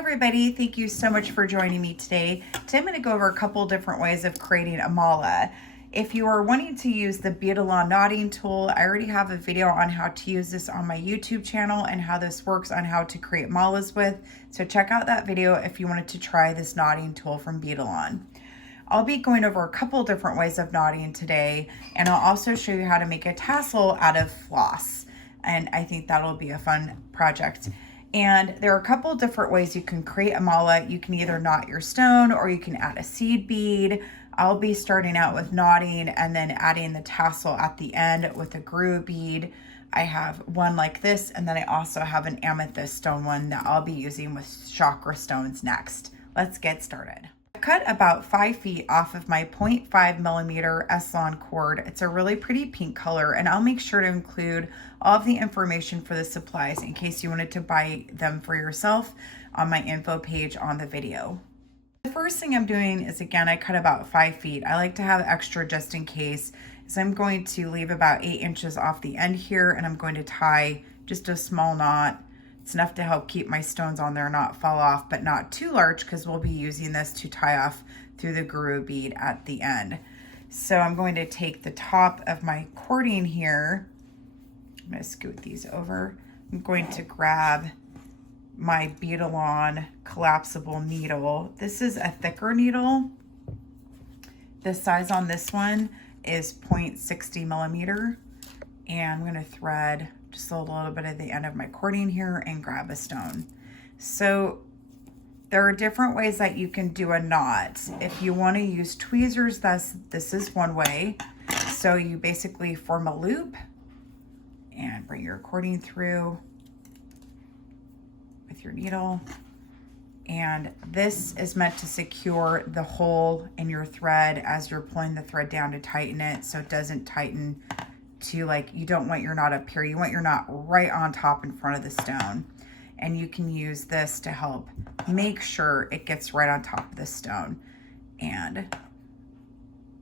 everybody, thank you so much for joining me today. Today I'm going to go over a couple different ways of creating a mala. If you are wanting to use the Bead knotting tool, I already have a video on how to use this on my YouTube channel and how this works on how to create malas with. So check out that video if you wanted to try this knotting tool from Bead. I'll be going over a couple different ways of knotting today, and I'll also show you how to make a tassel out of floss. And I think that'll be a fun project. And there are a couple different ways you can create a mala. You can either knot your stone or you can add a seed bead. I'll be starting out with knotting and then adding the tassel at the end with a groove bead. I have one like this, and then I also have an amethyst stone one that I'll be using with chakra stones next. Let's get started. I cut about 5 feet off of my 0.5 millimeter Eslon cord. It's a really pretty pink color, and I'll make sure to include all of the information for the supplies in case you wanted to buy them for yourself on my info page on the video. The first thing I'm doing is, again, I cut about 5 feet. I like to have extra just in case. So I'm going to leave about 8 inches off the end here, and I'm going to tie just a small knot. It's enough to help keep my stones on there not fall off, but not too large because we'll be using this to tie off through the groove bead at the end. So I'm going to take the top of my cording here. I'm going to scoot these over. I'm going to grab my Bead collapsible needle. This is a thicker needle. The size on this one is 0.60 millimeter. And I'm going to thread just a little bit at the end of my cording here and grab a stone. So there are different ways that you can do a knot. If you want to use tweezers, this is one way. So you basically form a loop and bring your cording through with your needle. And this is meant to secure the hole in your thread as you're pulling the thread down to tighten it, so it doesn't tighten to, like, you don't want your knot up here. You want your knot right on top in front of the stone. And you can use this to help make sure it gets right on top of the stone. And I'm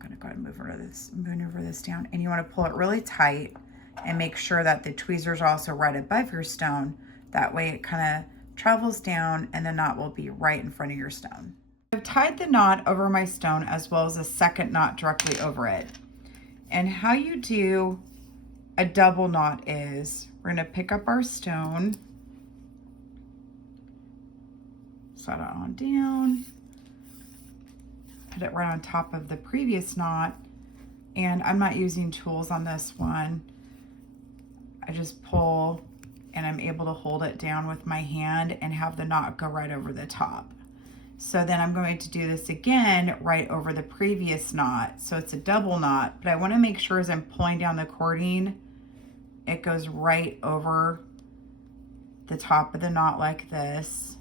gonna go ahead and maneuver this down. And you want to pull it really tight and make sure that the tweezers are also right above your stone. That way it kind of travels down and the knot will be right in front of your stone. I've tied the knot over my stone as well as a second knot directly over it. And how you do a double knot is we're going to pick up our stone, slide it on down, put it right on top of the previous knot. And I'm not using tools on this one. I just pull and I'm able to hold it down with my hand and have the knot go right over the top. So then I'm going to do this again right over the previous knot. So it's a double knot, but I want to make sure as I'm pulling down the cording, it goes right over the top of the knot like this.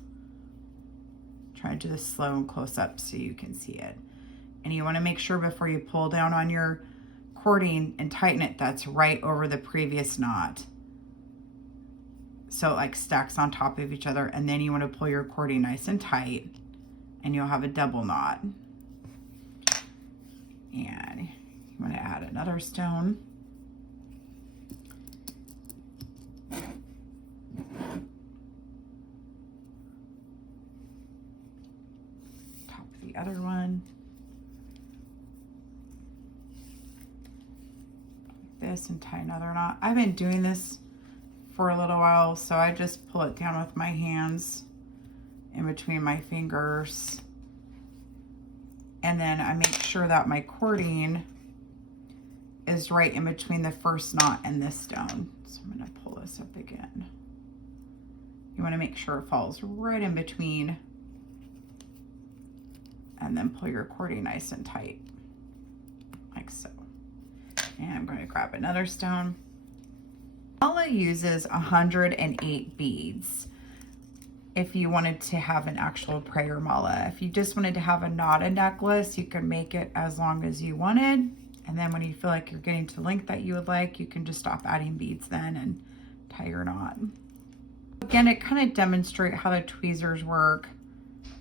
Try to do this slow and close up so you can see it. And you want to make sure before you pull down on your cording and tighten it, that's right over the previous knot. So it like stacks on top of each other, and then you want to pull your cording nice and tight and you'll have a double knot. And you want to add another stone. Top of the other one. Like this, and tie another knot. I've been doing this for a little while, so I just pull it down with my hands in between my fingers, and then I make sure that my cording is right in between the first knot and this stone. So I'm going to pull this up again. You want to make sure it falls right in between, and then pull your cording nice and tight like so. And I'm going to grab another stone. Mala uses 108 beads. If you wanted to have an actual prayer mala, if you just wanted to have a knotted necklace, you could make it as long as you wanted. And then when you feel like you're getting to the length that you would like, you can just stop adding beads then and tie your knot. Again, it kind of demonstrates how the tweezers work.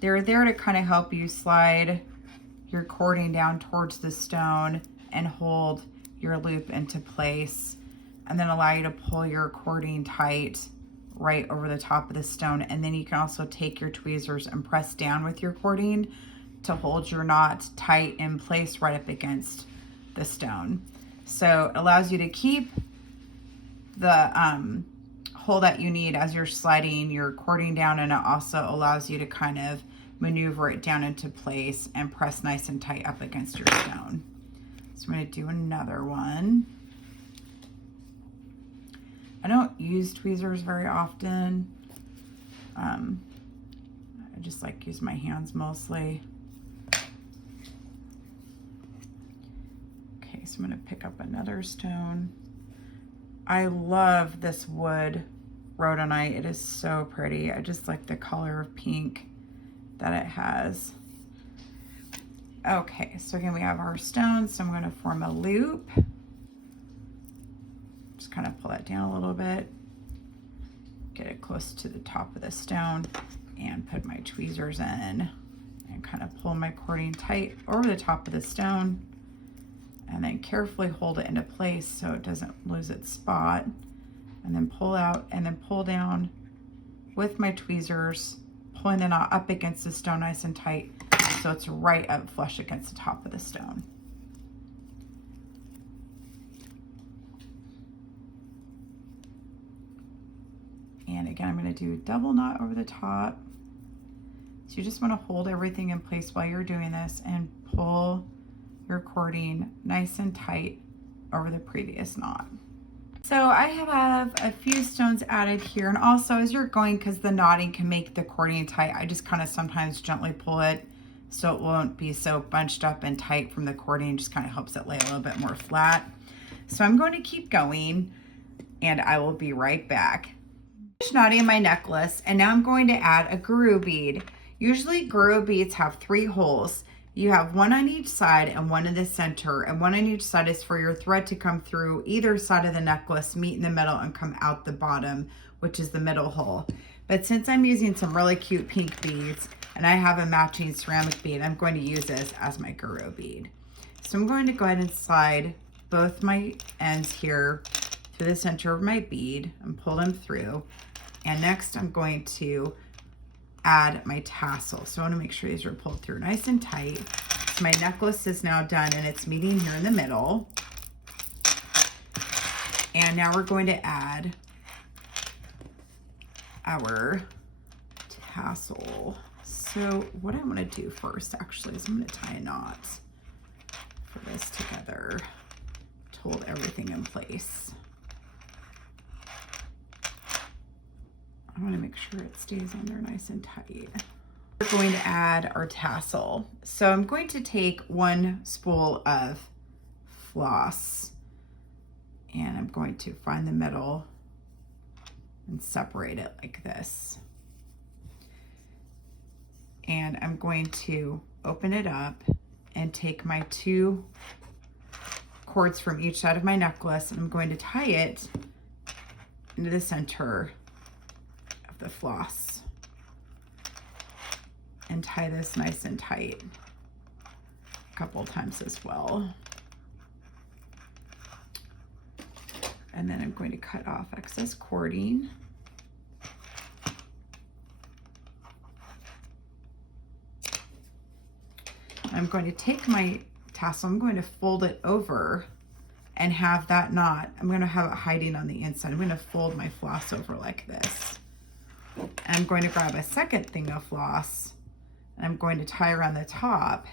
They're there to kind of help you slide your cording down towards the stone and hold your loop into place, and then allow you to pull your cording tight right over the top of the stone. And then you can also take your tweezers and press down with your cording to hold your knot tight in place right up against the stone. So it allows you to keep the hole that you need as you're sliding your cording down, and it also allows you to kind of maneuver it down into place and press nice and tight up against your stone. So I'm going to do another one. I don't use tweezers very often. I just like use my hands mostly. Okay, so I'm going to pick up another stone. I love this wood rhodonite. It is so pretty. I just like the color of pink that it has. Okay, so again, we have our stones. So I'm going to form a loop. Just kind of pull that down a little bit. Get it close to the top of the stone and put my tweezers in and kind of pull my cording tight over the top of the stone, and then carefully hold it into place so it doesn't lose its spot, and then pull out and then pull down with my tweezers, pulling the knot up against the stone nice and tight so it's right up flush against the top of the stone. And again, I'm going to do a double knot over the top. So you just want to hold everything in place while you're doing this and pull your cording nice and tight over the previous knot. So I have a few stones added here, and also as you're going, because the knotting can make the cording tight, I just kind of sometimes gently pull it so it won't be so bunched up and tight from the cording. Just kind of helps it lay a little bit more flat. So I'm going to keep going, and I will be right back. Knotting my necklace, and now I'm going to add a guru bead. Usually guru beads have 3 holes. You have one on each side and one in the center, and one on each side is for your thread to come through either side of the necklace, meet in the middle, and come out the bottom, which is the middle hole. But since I'm using some really cute pink beads and I have a matching ceramic bead, I'm going to use this as my guru bead. So I'm going to go ahead and slide both my ends here through the center of my bead and pull them through. And next I'm going to add my tassel. So I want to make sure these are pulled through nice and tight. So my necklace is now done and it's meeting here in the middle. And now we're going to add our tassel. So what I want to do first actually is I'm going to tie a knot for this together to hold everything in place. I want to make sure it stays on there nice and tight. We're going to add our tassel. So I'm going to take 1 spool of floss, and I'm going to find the middle and separate it like this. And I'm going to open it up and take my 2 cords from each side of my necklace, and I'm going to tie it into the center of the floss and tie this nice and tight a couple of times as well. And then I'm going to cut off excess cording. I'm going to take my tassel, I'm going to fold it over and have that knot, I'm going to have it hiding on the inside. I'm going to fold my floss over like this. I'm going to grab a second thing of floss and I'm going to tie around the top,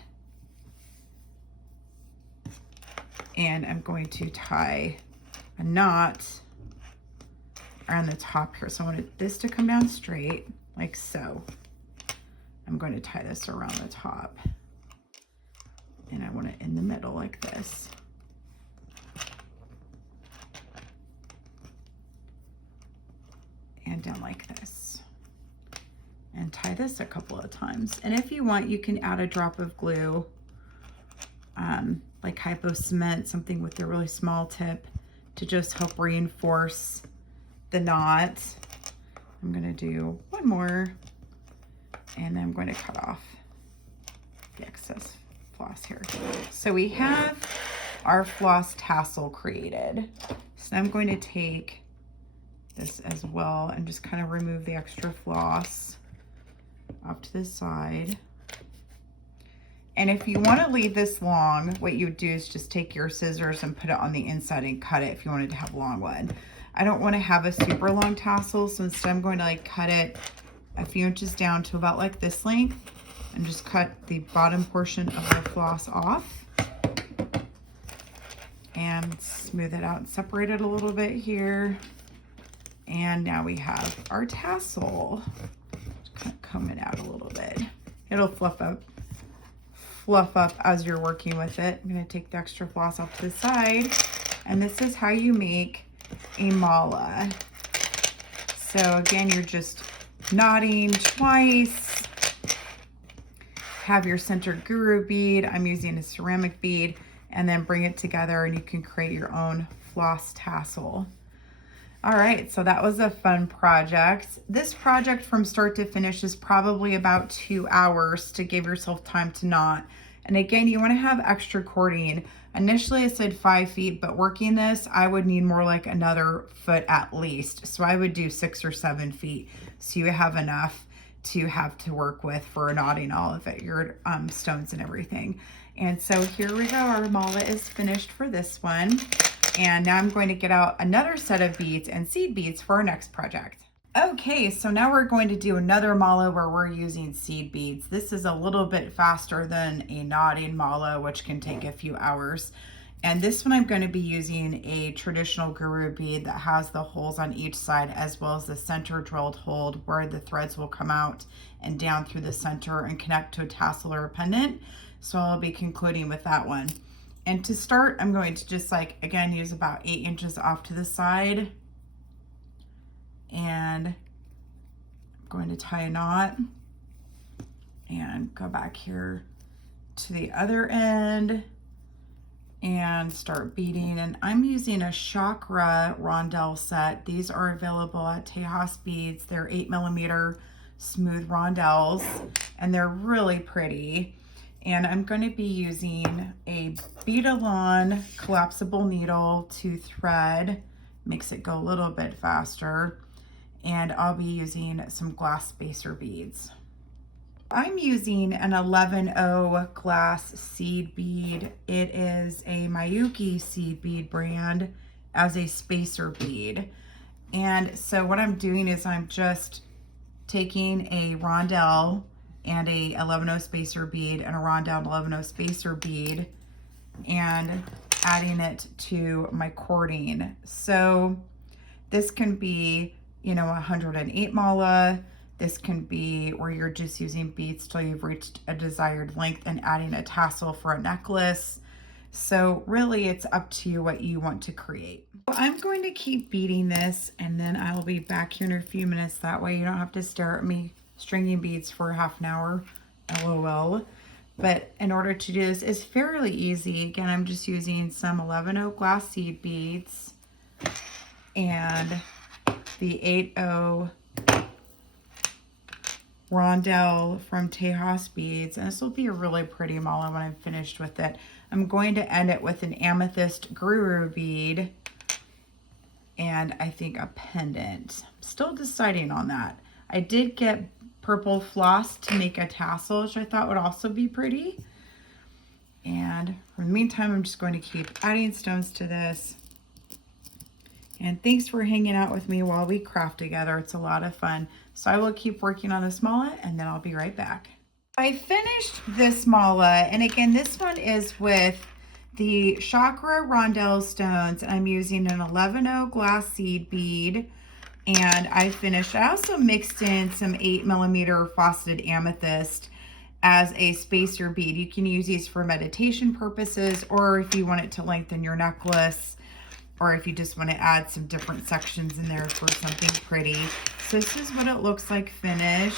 and I'm going to tie a knot around the top here. So I want this to come down straight like so. I'm going to tie this around the top, and I want it in the middle like this. And down like this. And tie this a couple of times. And if you want, you can add a drop of glue, like hypo cement, something with a really small tip, to just help reinforce the knot. I'm gonna do one more, and then I'm going to cut off the excess floss here. So we have our floss tassel created. So I'm going to take this as well and just kind of remove the extra floss off to the side. And if you want to leave this long, what you would do is just take your scissors and put it on the inside and cut it if you wanted to have a long one. I don't want to have a super long tassel, so instead I'm going to like cut it a few inches down to about like this length and just cut the bottom portion of the floss off and smooth it out and separate it a little bit here. And now we have our tassel. Just kind of comb it out a little bit. It'll fluff up as you're working with it. I'm going to take the extra floss off to the side, and this is how you make a mala. So again, you're just knotting twice. Have your center guru bead. I'm using a ceramic bead, and then bring it together and you can create your own floss tassel. All right, so that was a fun project. This project from start to finish is probably about 2 hours to give yourself time to knot. And again, you wanna have extra cording. Initially I said 5 feet, but working this, I would need more like another foot at least. So I would do 6 or 7 feet. So you have enough to have to work with for knotting all of it, your stones and everything. And so here we go, our mala is finished for this one. And now I'm going to get out another set of beads and seed beads for our next project. Okay, so now we're going to do another mala where we're using seed beads. This is a little bit faster than a knotting mala, which can take a few hours. And this one I'm going to be using a traditional guru bead that has the holes on each side, as well as the center drilled hole where the threads will come out and down through the center and connect to a tassel or a pendant. So I'll be concluding with that one. And to start, I'm going to just like, again, use about 8 inches off to the side. And I'm going to tie a knot and go back here to the other end and start beading. And I'm using a chakra rondelle set. These are available at Tejas Beads. They're 8mm smooth rondelles, and they're really pretty. And I'm going to be using a Bead collapsible needle to thread, makes it go a little bit faster. And I'll be using some glass spacer beads. I'm using an 11-0 glass seed bead. It is a Miyuki seed bead brand as a spacer bead. And so what I'm doing is I'm just taking a rondelle and a 11-0 spacer bead and a rondelle 11-0 spacer bead and adding it to my cording. So this can be, you know, 108 mala. This can be where you're just using beads till you've reached a desired length and adding a tassel for a necklace. So really it's up to you what you want to create. I'm going to keep beading this, and then I will be back here in a few minutes. That way you don't have to stare at me stringing beads for half an hour, LOL. But in order to do this, it's fairly easy. Again, I'm just using some 11-0 glass seed beads and the 8-0 rondelle from Tejas Beads. And this will be a really pretty mala when I'm finished with it. I'm going to end it with an amethyst guru bead and I think a pendant. I'm still deciding on that. I did get purple floss to make a tassel, which I thought would also be pretty. And for the meantime, I'm just going to keep adding stones to this. And thanks for hanging out with me while we craft together. It's a lot of fun. So I will keep working on this mala, and then I'll be right back. I finished this mala, and again, this one is with the chakra rondelle stones, and I'm using an 11-0 glass seed bead. And I finished, I also mixed in some 8mm faceted amethyst as a spacer bead. You can use these for meditation purposes, or if you want it to lengthen your necklace, or if you just want to add some different sections in there for something pretty. So this is what it looks like finished.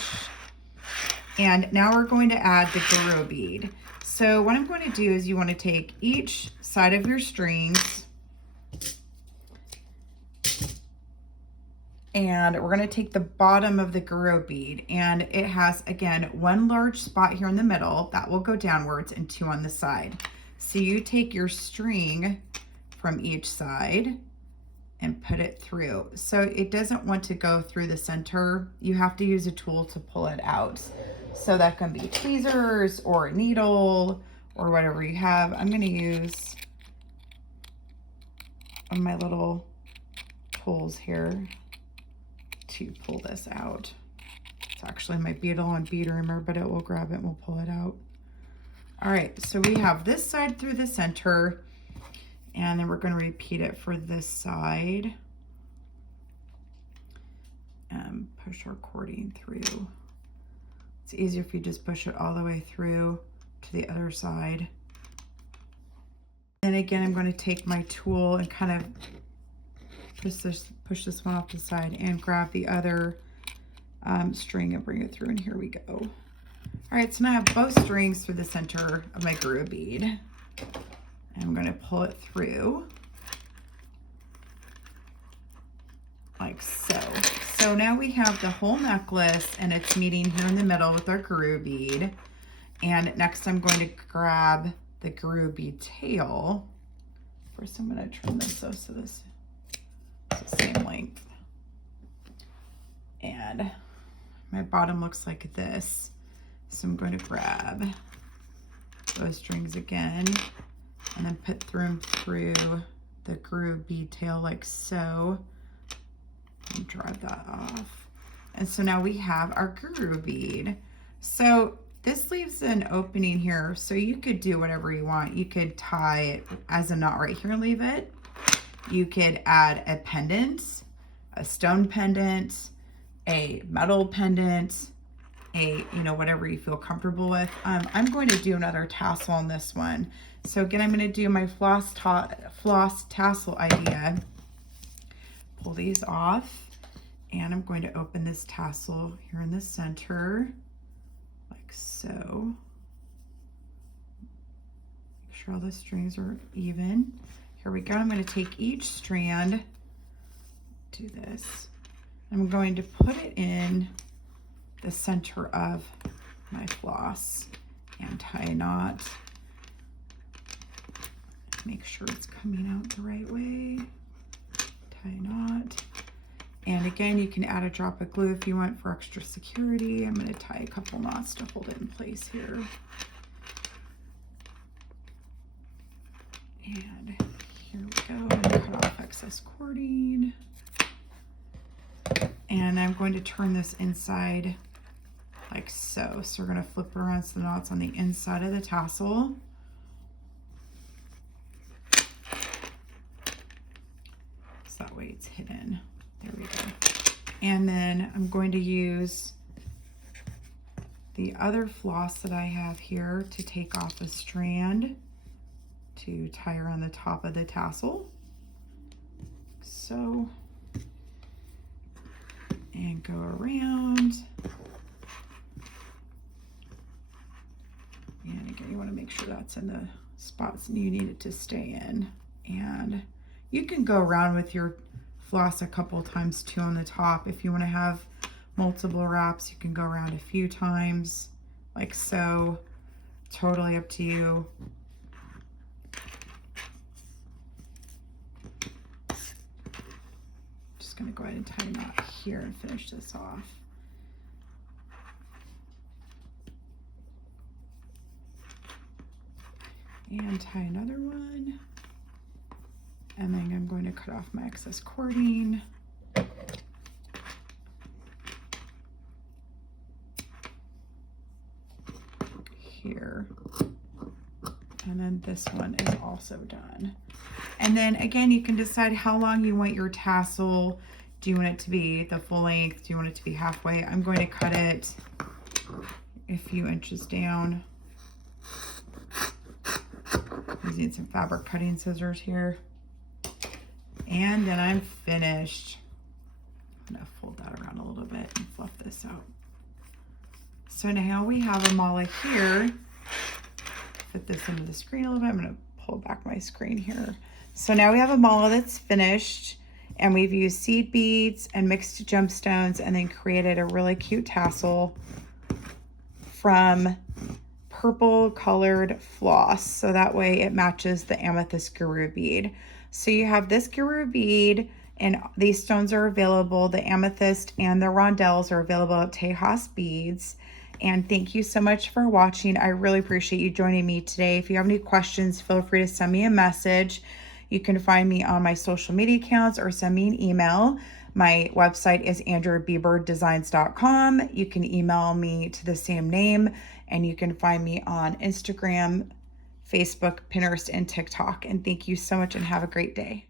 And now we're going to add the guru bead. So what I'm going to do is you want to take each side of your strings, and we're going to take the bottom of the guru bead, and it has, again, one large spot here in the middle that will go downwards and 2 on the side. So you take your string from each side and put it through. So it doesn't want to go through the center. You have to use a tool to pull it out. So that can be tweezers or a needle or whatever you have. I'm going to use one of my little tools here to pull this out. It's actually my bead-along bead reamer, but it will grab it and we'll pull it out. All right, so we have this side through the center, and then we're going to repeat it for this side. Push our cording through. It's easier if you just push it all the way through to the other side. Then again, I'm going to take my tool and kind of push this one off the side and grab the other string and bring it through, and here we go. All right, so now I have both strings through the center of my groove bead. And I'm going to pull it through like so. So now we have the whole necklace, and it's meeting here in the middle with our groove bead. And next I'm going to grab the groove bead tail. First I'm going to trim this so this is the same length. And my bottom looks like this. So I'm going to grab those strings again and then put them through the groove bead tail like so, and drive that off. And so now we have our groove bead. So this leaves an opening here, so you could do whatever you want. You could tie it as a knot right here and leave it. You could add a pendant, a stone pendant, a metal pendant, whatever you feel comfortable with. I'm going to do another tassel on this one. So again, I'm going to do my floss tassel idea. Pull these off, and I'm going to open this tassel here in the center, like so. Make sure all the strings are even. Here we go. I'm going to take each strand, do this. I'm going to put it in the center of my floss and tie a knot. Make sure it's coming out the right way. Tie a knot. And again, you can add a drop of glue if you want for extra security. I'm going to tie a couple knots to hold it in place here. And here we go. I'm going to cut off excess cording. And I'm going to turn this inside like so. So we're going to flip it around so the knot's on the inside of the tassel. So that way it's hidden. There we go. And then I'm going to use the other floss that I have here to take off a strand to tie around the top of the tassel. So, and go around. And again, you want to make sure that's in the spots you need it to stay in. And you can go around with your floss a couple times too on the top. If you want to have multiple wraps, you can go around a few times like so. Totally up to you. Just going to go ahead and tie a knot here and finish this off. And tie another one. And then I'm going to cut off my excess cording. Here. And then this one is also done. And then again, you can decide how long you want your tassel. Do you want it to be the full length? Do you want it to be halfway? I'm going to cut it a few inches down. Using some fabric cutting scissors here. And then I'm finished. I'm gonna fold that around a little bit and fluff this out. So now we have a mala here. Fit this into the screen a little bit. I'm gonna pull back my screen here. So now we have a mala that's finished, and we've used seed beads and mixed gemstones and then created a really cute tassel from purple colored floss, so that way it matches the amethyst guru bead. So you have this guru bead And these stones are available. The amethyst and the rondelles are available at Tejas Beads. And thank you so much for watching. I really appreciate you joining me today. If you have any questions, feel free to send me a message. You can find me on my social media accounts or send me an email. My website is andriabieberdesigns.com. You can email me to the same name, and you can find me on Instagram, Facebook, Pinterest, and TikTok. And thank you so much and have a great day.